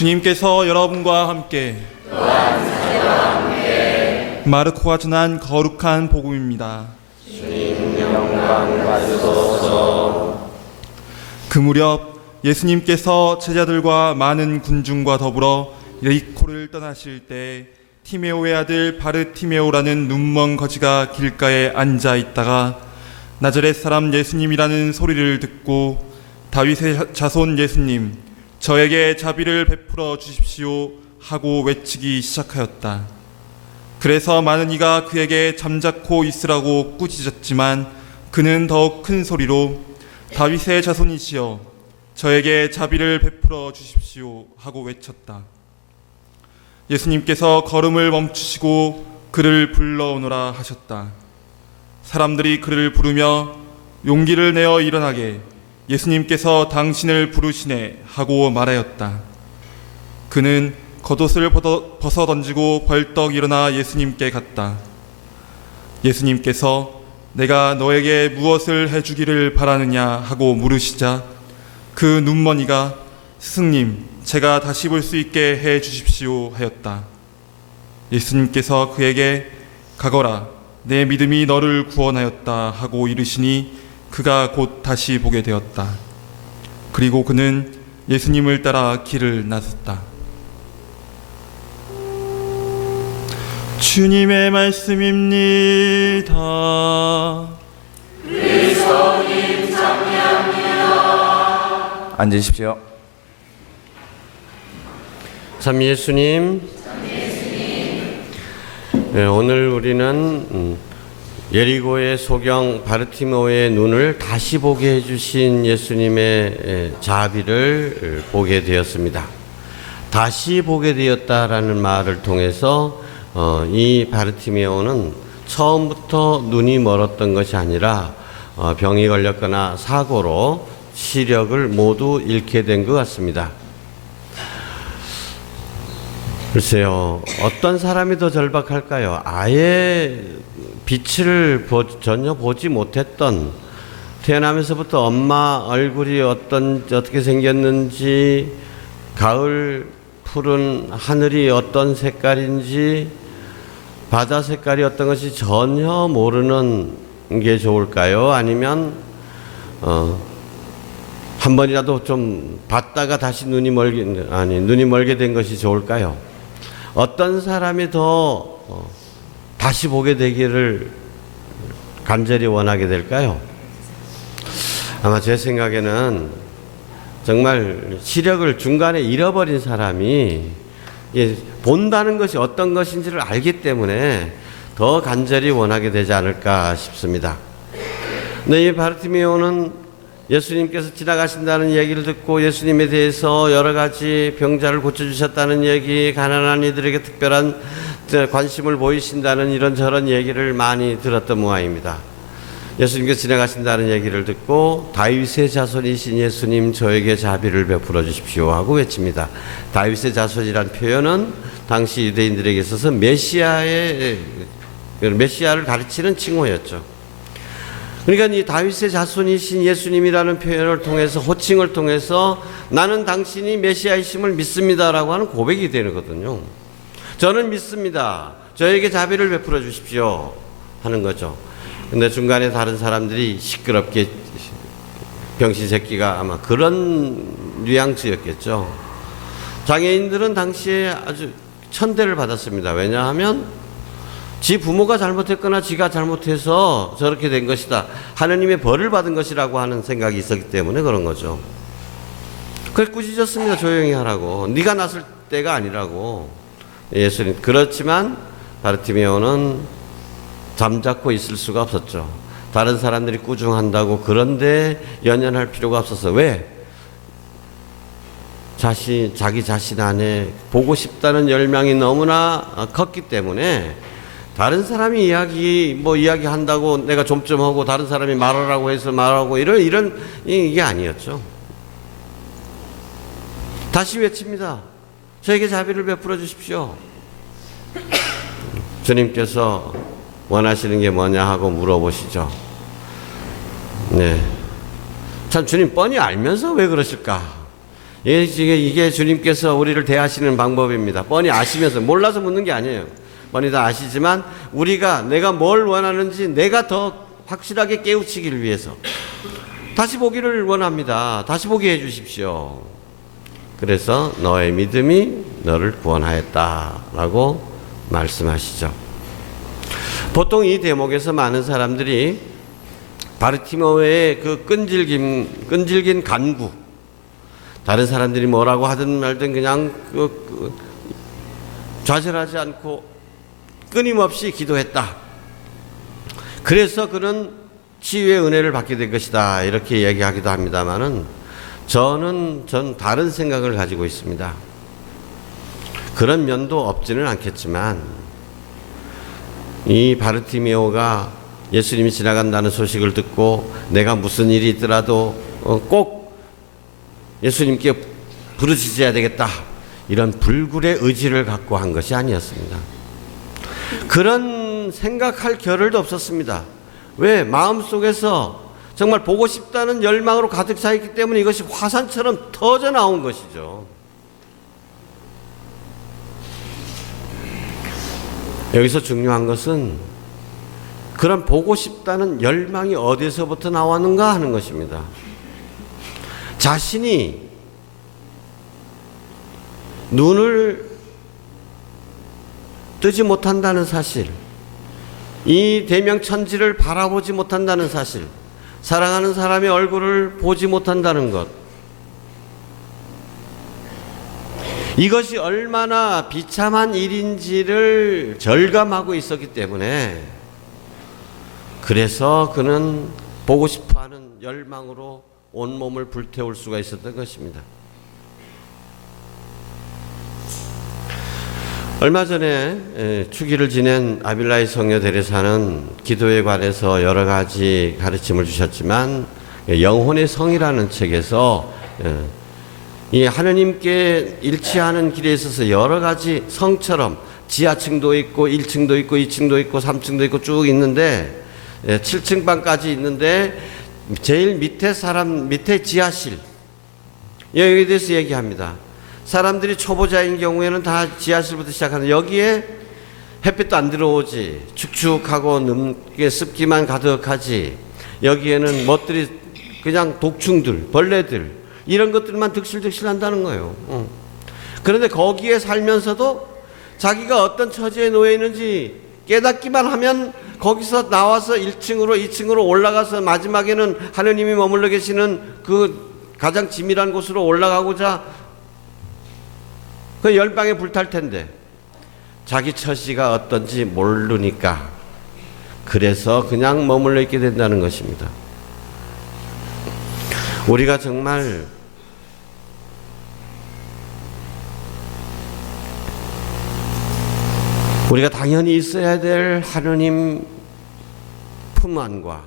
주님께서 여러분과 함께 마르코가 전한 거룩한 복음입니다. 주님 영광 받으소서. 그 무렵 예수님께서 제자들과 많은 군중과 더불어 여리코를 떠나실 때 티메오의 아들 바르티메오라는 눈먼 거지가 길가에 앉아 있다가 나자렛 사람 예수님이라는 소리를 듣고 다윗의 자손 예수님, 저에게 자비를 베풀어 주십시오 하고 외치기 시작하였다. 그래서 많은 이가 그에게 잠자코 있으라고 꾸짖었지만 그는 더욱 큰 소리로 다윗의 자손이시여 저에게 자비를 베풀어 주십시오 하고 외쳤다. 예수님께서 걸음을 멈추시고 그를 불러오너라 하셨다. 사람들이 그를 부르며 용기를 내어 일어나게, 예수님께서 당신을 부르시네 하고 말하였다. 그는 겉옷을 벗어 던지고 벌떡 일어나 예수님께 갔다. 예수님께서 내가 너에게 무엇을 해주기를 바라느냐 하고 물으시자 그 눈머니가 스승님, 제가 다시 볼 수 있게 해 주십시오 하였다. 예수님께서 그에게 가거라, 내 믿음이 너를 구원하였다 하고 이르시니 그가 곧 다시 보게 되었다. 그리고 그는 예수님을 따라 길을 나섰다. 주님의 말씀입니다. 그리스도님 찬미합니다. 앉으십시오. 참 예수님, 네, 오늘 우리는 예리고의 소경 바르티메오의 눈을 다시 보게 해주신 예수님의 자비를 보게 되었습니다. 다시 보게 되었다라는 말을 통해서 이 바르티메오는 처음부터 눈이 멀었던 것이 아니라 병이 걸렸거나 사고로 시력을 모두 잃게 된 것 같습니다. 글쎄요, 어떤 사람이 더 절박할까요? 아예 빛을 전혀 보지 못했던, 태어나면서부터 엄마 얼굴이 어떻게 생겼는지, 가을 푸른 하늘이 어떤 색깔인지, 바다 색깔이 어떤 것이 전혀 모르는 게 좋을까요? 아니면 한 번이라도 좀 봤다가 다시 눈이 멀게 된 것이 좋을까요? 어떤 사람이 더 다시 보게 되기를 간절히 원하게 될까요? 아마 제 생각에는 정말 시력을 중간에 잃어버린 사람이 본다는 것이 어떤 것인지를 알기 때문에 더 간절히 원하게 되지 않을까 싶습니다. 근데 이 바르티메오는 예수님께서 지나가신다는 얘기를 듣고 예수님에 대해서 여러 가지 병자를 고쳐주셨다는 얘기, 가난한 이들에게 특별한 관심을 보이신다는 이런저런 얘기를 많이 들었던 모양입니다. 예수님께서 지나가신다는 얘기를 듣고 다윗의 자손이신 예수님, 저에게 자비를 베풀어 주십시오 하고 외칩니다. 다윗의 자손이란 표현은 당시 유대인들에게 있어서 메시아를 가르치는 칭호였죠. 그러니까 이 다윗의 자손이신 예수님이라는 표현을 통해서, 호칭을 통해서 나는 당신이 메시아이심을 믿습니다라고 하는 고백이 되거든요. 저는 믿습니다. 저에게 자비를 베풀어 주십시오 하는 거죠. 근데 중간에 다른 사람들이 시끄럽게, 병신 새끼가 아마 그런 뉘앙스였겠죠. 장애인들은 당시에 아주 천대를 받았습니다. 왜냐하면 지 부모가 잘못했거나 지가 잘못해서 저렇게 된 것이다, 하느님의 벌을 받은 것이라고 하는 생각이 있었기 때문에 그런 거죠. 그걸 꾸짖었습니다. 조용히 하라고. 네가 났을 때가 아니라고. 예수님. 그렇지만 바르티메오는 잠자코 있을 수가 없었죠. 다른 사람들이 꾸중한다고 그런데 연연할 필요가 없었어. 왜? 자기 자신 안에 보고 싶다는 열망이 너무나 컸기 때문에 다른 사람이 이야기한다고 내가 좀 하고 다른 사람이 말하라고 해서 말하고 이런 이게 아니었죠. 다시 외칩니다. 저에게 자비를 베풀어 주십시오. 주님께서 원하시는 게 뭐냐 하고 물어보시죠. 네. 참 주님 뻔히 알면서 왜 그러실까? 이게 주님께서 우리를 대하시는 방법입니다. 뻔히 아시면서, 몰라서 묻는 게 아니에요. 뻔히 다 아시지만 우리가 내가 뭘 원하는지 내가 더 확실하게 깨우치기를 위해서 다시 보기를 원합니다. 다시 보게 해주십시오. 그래서 너의 믿음이 너를 구원하였다라고 말씀하시죠. 보통 이 대목에서 많은 사람들이 바르티메오의 그 끈질긴 간구, 다른 사람들이 뭐라고 하든 말든 그냥 좌절하지 않고 끊임없이 기도했다. 그래서 그는 치유의 은혜를 받게 된 것이다, 이렇게 얘기하기도 합니다만은 전 다른 생각을 가지고 있습니다. 그런 면도 없지는 않겠지만 이 바르티메오가 예수님이 지나간다는 소식을 듣고 내가 무슨 일이 있더라도 꼭 예수님께 부르짖어야 되겠다, 이런 불굴의 의지를 갖고 한 것이 아니었습니다. 그런 생각할 겨를도 없었습니다. 왜? 마음속에서 정말 보고 싶다는 열망으로 가득 차 있기 때문에 이것이 화산처럼 터져 나온 것이죠. 여기서 중요한 것은 그런 보고 싶다는 열망이 어디서부터 나왔는가 하는 것입니다. 자신이 눈을 뜨지 못한다는 사실, 이 대명천지를 바라보지 못한다는 사실, 사랑하는 사람의 얼굴을 보지 못한다는 것, 이것이 얼마나 비참한 일인지를 절감하고 있었기 때문에, 그래서 그는 보고 싶어하는 열망으로 온몸을 불태울 수가 있었던 것입니다. 얼마 전에 축일을 지낸 아빌라이 성녀 대레사는 기도에 관해서 여러 가지 가르침을 주셨지만, 영혼의 성이라는 책에서 이 하느님께 일치하는 길에 있어서 여러 가지 성처럼 지하층도 있고 1층도 있고 2층도 있고 3층도 있고 쭉 있는데, 7층 방까지 있는데 제일 밑에 지하실, 여기에 대해서 얘기합니다. 사람들이 초보자인 경우에는 다 지하실부터 시작하는데, 여기에 햇빛도 안 들어오지, 축축하고 습기만 가득하지, 여기에는 멋들이 그냥 독충들, 벌레들, 이런 것들만 득실득실 한다는 거예요. 그런데 거기에 살면서도 자기가 어떤 처지에 놓여 있는지 깨닫기만 하면 거기서 나와서 1층으로 2층으로 올라가서 마지막에는 하느님이 머물러 계시는 그 가장 지밀한 곳으로 올라가고자 그 열방에 불탈 텐데, 자기 처지가 어떤지 모르니까 그래서 그냥 머물러 있게 된다는 것입니다. 우리가 정말 우리가 당연히 있어야 될 하느님 품 안과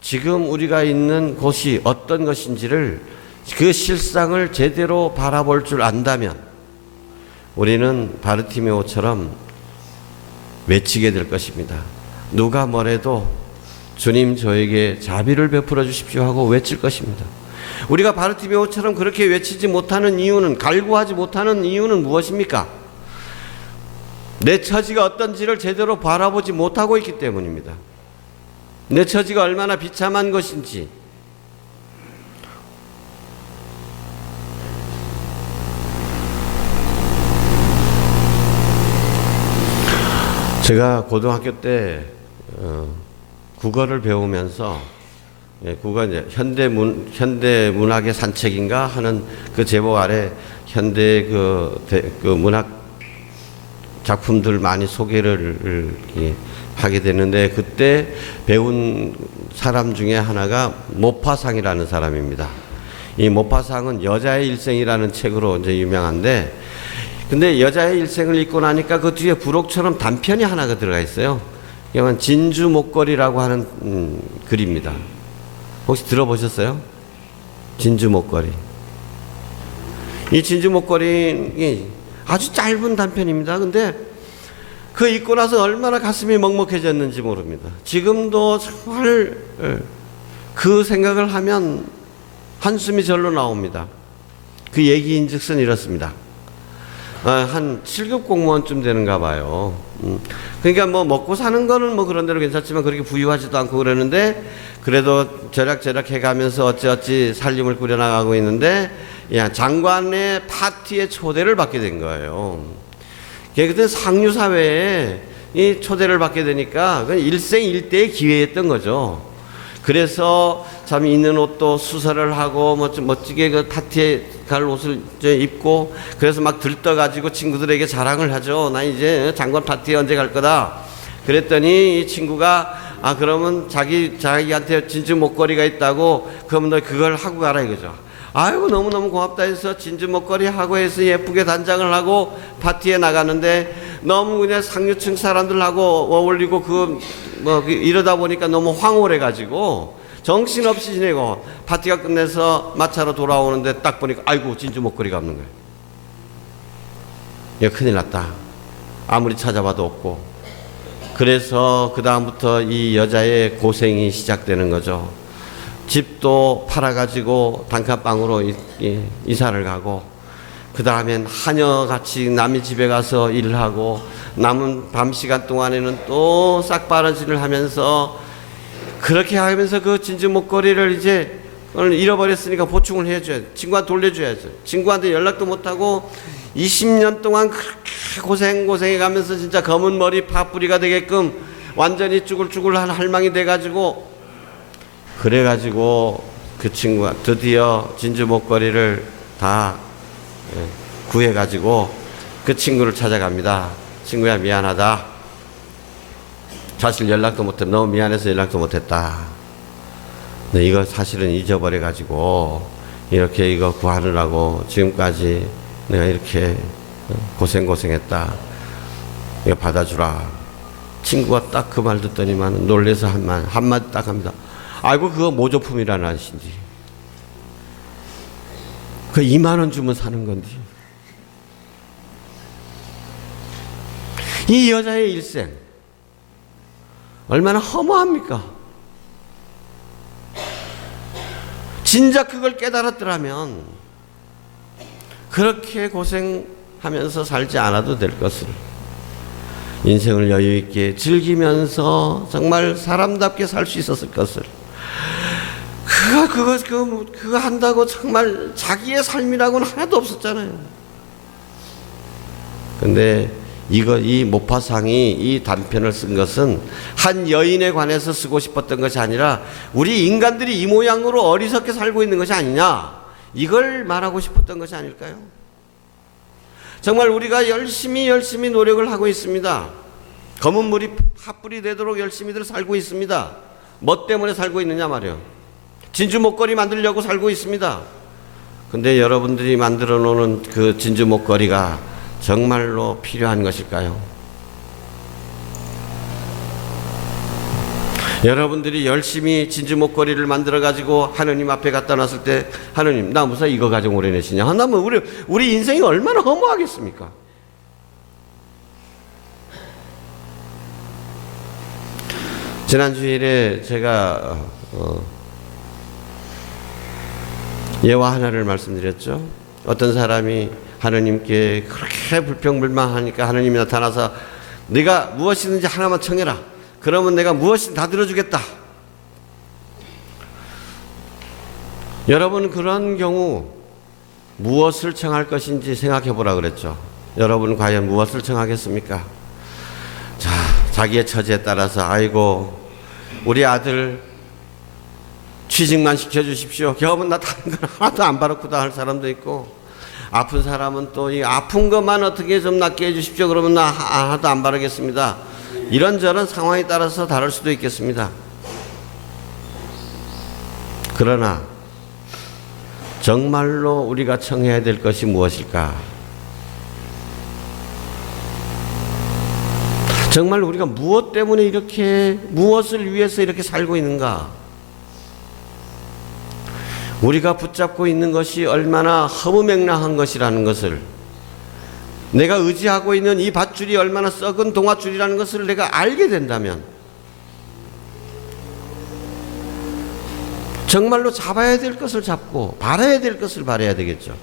지금 우리가 있는 곳이 어떤 것인지를, 그 실상을 제대로 바라볼 줄 안다면 우리는 바르티메오처럼 외치게 될 것입니다. 누가 뭐래도 주님 저에게 자비를 베풀어 주십시오 하고 외칠 것입니다. 우리가 바르티메오처럼 그렇게 외치지 못하는 이유는, 갈구하지 못하는 이유는 무엇입니까? 내 처지가 어떤지를 제대로 바라보지 못하고 있기 때문입니다. 내 처지가 얼마나 비참한 것인지, 제가 고등학교 때 국어를 배우면서, 국어 이제 현대문학의 산책인가 하는 그 제목 아래 현대 그 문학 작품들 많이 소개를 하게 됐는데, 그때 배운 사람 중에 하나가 모파상이라는 사람입니다. 이 모파상은 여자의 일생이라는 책으로 이제 유명한데, 근데 여자의 일생을 읽고 나니까 그 뒤에 부록처럼 단편이 하나가 들어가 있어요. 이건 진주 목걸이라고 하는 글입니다. 혹시 들어보셨어요? 진주 목걸이. 이 진주 목걸이 아주 짧은 단편입니다. 근데 그 읽고 나서 얼마나 가슴이 먹먹해졌는지 모릅니다. 지금도 정말 그 생각을 하면 한숨이 절로 나옵니다. 그 얘기인즉슨 이렇습니다. 한 7급 공무원쯤 되는가 봐요. 그러니까 뭐 먹고 사는 거는 뭐 그런 대로 괜찮지만 그렇게 부유하지도 않고 그러는데 그래도 저락저락 해가면서 어찌어찌 살림을 꾸려나가고 있는데 야, 장관의 파티에 초대를 받게 된 거예요. 그때 상류사회에 이 초대를 받게 되니까 그건 일생일대의 기회였던 거죠. 그래서 참 있는 옷도 수설을 하고 멋지게 그 파티에 갈 옷을 입고 그래서 막 들떠가지고 친구들에게 자랑을 하죠. 나 이제 장관 파티에 언제 갈 거다. 그랬더니 이 친구가 그러면 자기한테 진주 목걸이가 있다고 그러면 너 그걸 하고 가라 이거죠. 아이고 너무너무 고맙다 해서 진주 목걸이 하고 해서 예쁘게 단장을 하고 파티에 나가는데 너무 그냥 상류층 사람들하고 어울리고 이러다 보니까 너무 황홀해 가지고 정신없이 지내고 파티가 끝내서 마차로 돌아오는데 딱 보니까 아이고 진주 목걸이가 없는 거예요. 이거 큰일 났다. 아무리 찾아봐도 없고. 그래서 그 다음부터 이 여자의 고생이 시작되는 거죠. 집도 팔아가지고 단칸방으로 이사를 가고 그 다음엔 하녀같이 남의 집에 가서 일을 하고 남은 밤 시간 동안에는 또 싹바라지를 하면서 그렇게 하면서 그 진주 목걸이를 이제 잃어버렸으니까 보충을 해줘야죠. 친구한테 돌려줘야죠. 친구한테 연락도 못하고 20년 동안 그렇게 고생해 가면서 진짜 검은 머리 파뿌리가 되게끔 완전히 쭈글쭈글한 할망이 돼가지고 그래가지고 그 친구가 드디어 진주 목걸이를 다 구해가지고 그 친구를 찾아갑니다. 친구야 미안하다. 사실 연락도 못해. 너무 미안해서 연락도 못했다. 근데 이거 사실은 잊어버려가지고 이렇게 이거 구하느라고 지금까지 내가 이렇게 고생했다. 이거 받아주라. 친구가 딱 그 말 듣더니만 놀래서 한마디 딱 합니다. 아이고 그거 모조품이라는 아저씨인지. 그 2만 원 주면 사는 건지. 이 여자의 일생 얼마나 허무합니까? 진작 그걸 깨달았더라면 그렇게 고생하면서 살지 않아도 될 것을 인생을 여유 있게 즐기면서 정말 사람답게 살 수 있었을 것을 그거 한다고 정말 자기의 삶이라고는 하나도 없었잖아요. 근데 이 모파상이 이 단편을 쓴 것은 한 여인에 관해서 쓰고 싶었던 것이 아니라 우리 인간들이 이 모양으로 어리석게 살고 있는 것이 아니냐, 이걸 말하고 싶었던 것이 아닐까요? 정말 우리가 열심히 노력을 하고 있습니다. 검은 물이 팥불이 되도록 열심히들 살고 있습니다. 뭐 때문에 살고 있느냐 말이요. 진주 목걸이 만들려고 살고 있습니다. 근데 여러분들이 만들어 놓은 그 진주 목걸이가 정말로 필요한 것일까요? 여러분들이 열심히 진주 목걸이를 만들어 가지고 하느님 앞에 갖다 놨을 때 하느님 나 무사 이거 가지고 오래 내시냐 한다면 우리 인생이 얼마나 허무하겠습니까? 지난 주일에 제가 예화 하나를 말씀드렸죠. 어떤 사람이 하느님께 그렇게 불평불만하니까 하느님이 나타나서 네가 무엇이든지 하나만 청해라. 그러면 내가 무엇이든 다 들어주겠다. 여러분 그런 경우 무엇을 청할 것인지 생각해 보라 그랬죠. 여러분 과연 무엇을 청하겠습니까? 자, 자기의 처지에 따라서 아이고 우리 아들 취직만 시켜주십시오. 겨우면 나 다른 건 하나도 안 바랐구나 할 사람도 있고, 아픈 사람은 또 이 아픈 것만 어떻게 좀 낫게 해주십시오. 그러면 나 하나도 안 바르겠습니다. 이런저런 상황에 따라서 다를 수도 있겠습니다. 그러나 정말로 우리가 청해야 될 것이 무엇일까? 정말 우리가 무엇 때문에 무엇을 위해서 이렇게 살고 있는가? 우리가 붙잡고 있는 것이 얼마나 허무맹랑한 것이라는 것을, 내가 의지하고 있는 이 밧줄이 얼마나 썩은 동아줄이라는 것을 내가 알게 된다면 정말로 잡아야 될 것을 잡고 바라야 될 것을 바라야 되겠죠.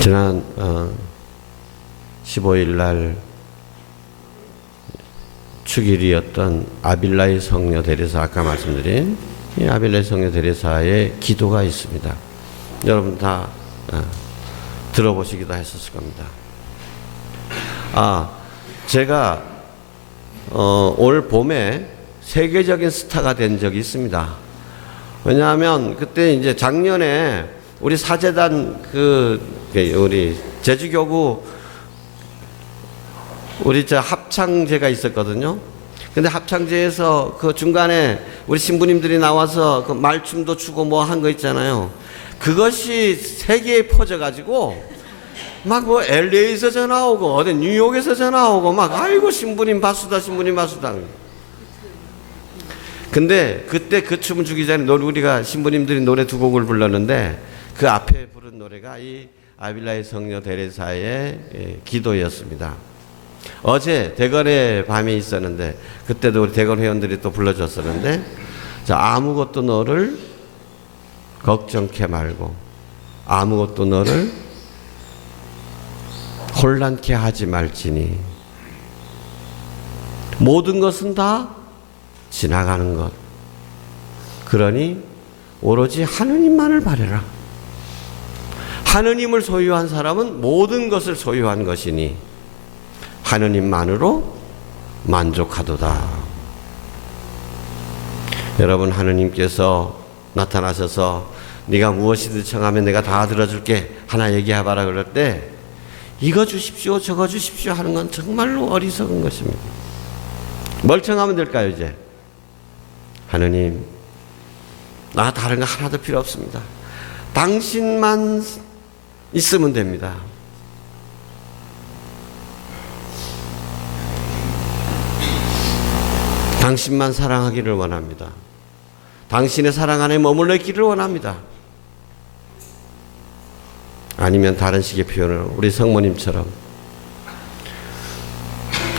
지난 15일 날 축일이었던 아빌라이 성녀 대리사, 아까 말씀드린 이 아빌라이 성녀 대리사의 기도가 있습니다. 여러분 다 들어보시기도 했었을 겁니다. 제가 올 봄에 세계적인 스타가 된 적이 있습니다. 왜냐하면 그때 이제 작년에 우리 사제단 우리 제주교구 우리 합창제가 있었거든요. 근데 합창제에서 그 중간에 우리 신부님들이 나와서 그 말춤도 추고 뭐 한 거 있잖아요. 그것이 세계에 퍼져가지고 막 뭐 LA에서 전화 오고 어디 뉴욕에서 전화 오고 막 아이고 신부님 바수다 신부님 바수다. 근데 그때 그 춤을 추기 전에 우리가 신부님들이 노래 두 곡을 불렀는데 그 앞에 부른 노래가 이 아빌라이 성녀 데레사의 기도였습니다. 어제 대건의 밤이 있었는데 그때도 우리 대건 회원들이 또 불러줬었는데 아무것도 너를 걱정케 말고 아무것도 너를 혼란케 하지 말지니 모든 것은 다 지나가는 것 그러니 오로지 하느님만을 바라라. 하느님을 소유한 사람은 모든 것을 소유한 것이니 하느님만으로 만족하도다. 여러분 하느님께서 나타나셔서 네가 무엇이든 청하면 내가 다 들어줄게 하나 얘기해봐라 그럴 때 이거 주십시오 저거 주십시오 하는 건 정말로 어리석은 것입니다. 뭘 청하면 될까요? 이제 하느님 나 다른 거 하나도 필요 없습니다. 당신만 있으면 됩니다. 당신만 사랑하기를 원합니다. 당신의 사랑 안에 머물러 있기를 원합니다. 아니면 다른 식의 표현을 우리 성모님처럼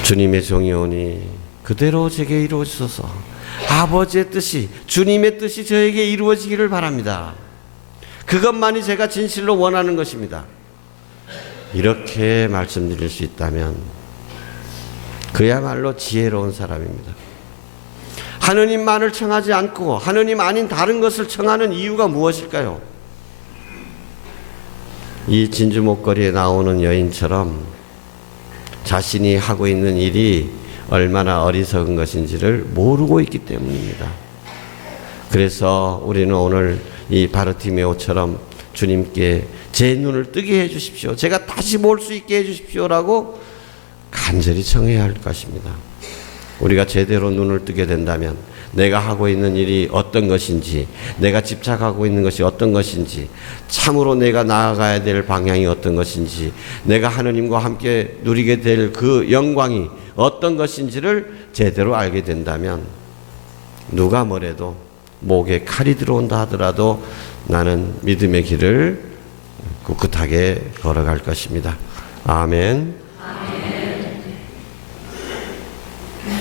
주님의 종이 오니 그대로 제게 이루어지소서. 아버지의 뜻이 주님의 뜻이 저에게 이루어지기를 바랍니다. 그것만이 제가 진실로 원하는 것입니다. 이렇게 말씀드릴 수 있다면 그야말로 지혜로운 사람입니다. 하느님만을 청하지 않고 하느님 아닌 다른 것을 청하는 이유가 무엇일까요? 이 진주 목걸이에 나오는 여인처럼 자신이 하고 있는 일이 얼마나 어리석은 것인지를 모르고 있기 때문입니다. 그래서 우리는 오늘 이 바르티메오처럼 주님께 제 눈을 뜨게 해 주십시오. 제가 다시 볼 수 있게 해 주십시오라고 간절히 청해야 할 것입니다. 우리가 제대로 눈을 뜨게 된다면 내가 하고 있는 일이 어떤 것인지, 내가 집착하고 있는 것이 어떤 것인지, 참으로 내가 나아가야 될 방향이 어떤 것인지, 내가 하느님과 함께 누리게 될 그 영광이 어떤 것인지를 제대로 알게 된다면 누가 뭐래도 목에 칼이 들어온다 하더라도 나는 믿음의 길을 꿋꿋하게 걸어갈 것입니다. 아멘.